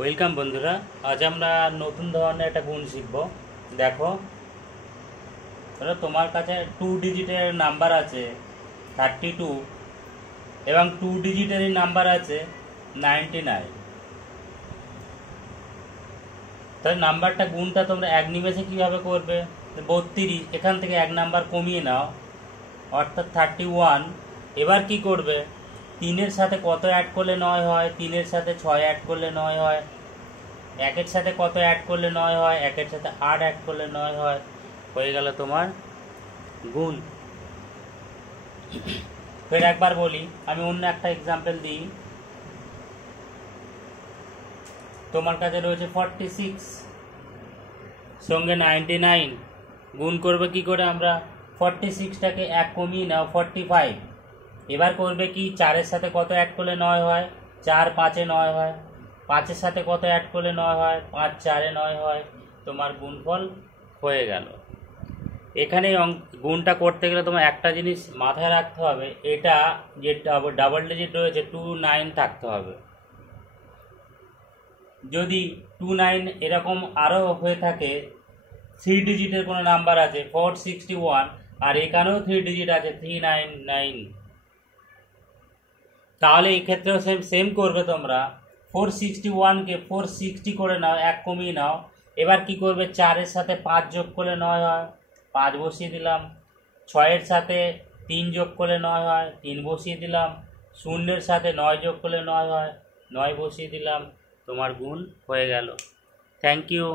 Welcome বন্ধুরা, আজ আমরা নতুন ধরনের একটা গুণ শিখব। দেখো, ধরো তোমার কাছে 2 ডিজিটের নাম্বার আছে 32 এবং 2 ডিজিটেরই নাম্বার আছে 99। তাহলে নাম্বারটা গুণটা তোমরা এক নিমেষে কীভাবে করবে? 32, এখান থেকে এক নাম্বার কমিয়ে নাও, অর্থাৎ 31। এবার কি করবে? 3-এর সাথে কত অ্যাড করলে 9 হয়? 3-এর সাথে 6 অ্যাড করলে 9 হয়। 1-এর সাথে কত অ্যাড করলে 9 হয়? 1-এর সাথে 8 অ্যাড করলে 9 হয়। হয়ে গেল তোমার গুণ। ফের একবার বলি, আমি অন্য একটা এক্সাম্পল দিই। তোমার কাছে রয়েছে 46 সঙ্গে 99, গুণ করবে কি করে আমরা? 46টাকে এক কমিয়ে নাও, 45। এবার করবে কি? 4-এর সাথে কত অ্যাড করলে 9 হয়? 4 5-এ 9 হয়। 5-এর সাথে কত অ্যাড করলে 9 হয়? 5 4-এ 9 হয়। তোমার গুণফল হয়ে গেল। এখানে গুণটা করতে গেলে তোমার একটা জিনিস মাথায় রাখতে হবে, এটা যে ডাবল ডিজিট রয়েছে 29 থাকতে হবে। যদি 29 এরকম আরও হয়ে থাকে, 3 ডিজিটের কোনো নাম্বার আছে 461, আর এখানেও 3 ডিজিট আছে 399, তাহলে এই ক্ষেত্রেও সেম করবে তোমরা। 461কে 460 করে নাও, এক কমিয়ে নাও। এবার কি করবে? 4-এর সাথে 5 যোগ করলে 9 হয়, 5 বসিয়ে দিলাম। 6-এর সাথে 3 যোগ করলে 9 হয়, 3 বসিয়ে দিলাম। 0-এর সাথে 9 যোগ করলে 9 হয়, 9 বসিয়ে দিলাম। তোমার গুণ হয়ে গেল। Thank you.